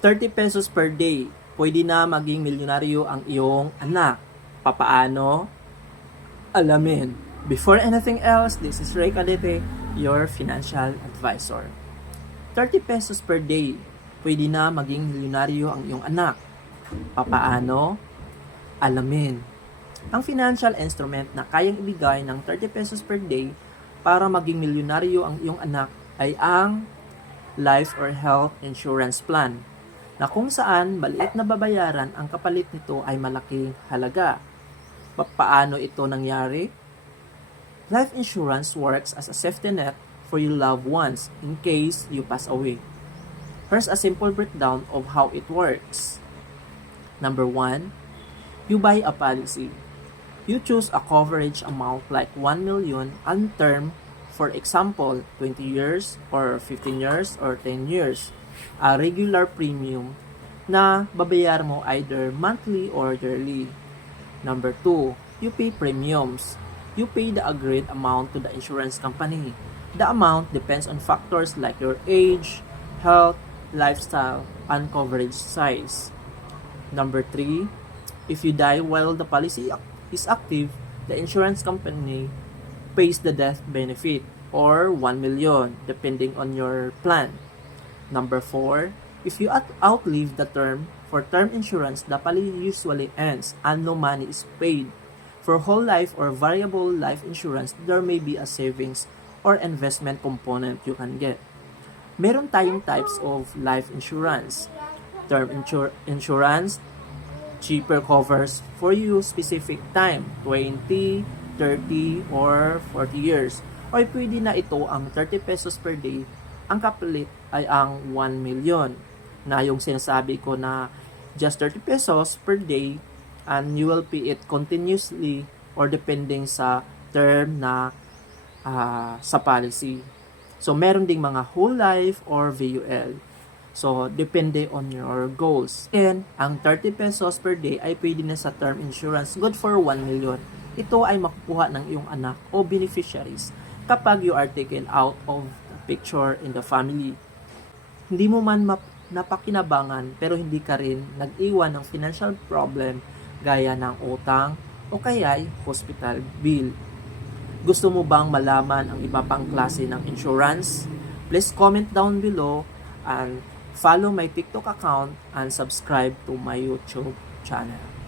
30 pesos per day, pwede na maging milyonaryo ang iyong anak. Papaano? Alamin. Before anything else, this is Ray Cadete, your financial advisor. 30 pesos per day, pwede na maging milyonaryo ang iyong anak. Papaano? Alamin. Ang financial instrument na kayang ibigay ng 30 pesos per day para maging milyonaryo ang iyong anak ay ang life or health insurance plan na kung saan maliit na babayaran ang kapalit nito ay malaking halaga. Pa- Paano ito nangyari? Life insurance works as a safety net for your loved ones in case you pass away. Here's a simple breakdown of how it works. Number one, you buy a policy. You choose a coverage amount like 1 million on term, for example, 20 years or 15 years or 10 years. A regular premium na babayar mo either monthly or yearly. Number 2, you pay premiums. You pay the agreed amount to the insurance company. The amount depends on factors like your age, health, lifestyle, and coverage size. Number 3, if you die while the policy is active, the insurance company pays the death benefit or 1 million depending on your plan. Number 4, if you out- outlive the term for term insurance, the policy usually ends and no money is paid. For whole life or variable life insurance, there may be a savings or investment component you can get. Meron tayong types of life insurance. Term insur- insurance, cheaper covers for you specific time, 20, 30, or 40 years. O pwede na ito ang 30 pesos per day, ang kapalit ay ang 1 million. Na yung sinasabi ko na just 30 pesos per day and you will pay it continuously or depending sa term na ah, sa policy. So, meron ding mga whole life or VUL. So, depende on your goals. And, ang 30 pesos per day ay pwede na sa term insurance, good for 1 million. Ito ay makukuha ng iyong anak o beneficiaries kapag you are taken out of the picture in the family. Hindi mo man map- napakinabangan pero hindi ka rin nag-iwan ng financial problem gaya ng utang o kaya'y hospital bill. Gusto mo bang malaman ang iba pang klase ng insurance? Please comment down below and follow my TikTok account and subscribe to my YouTube channel.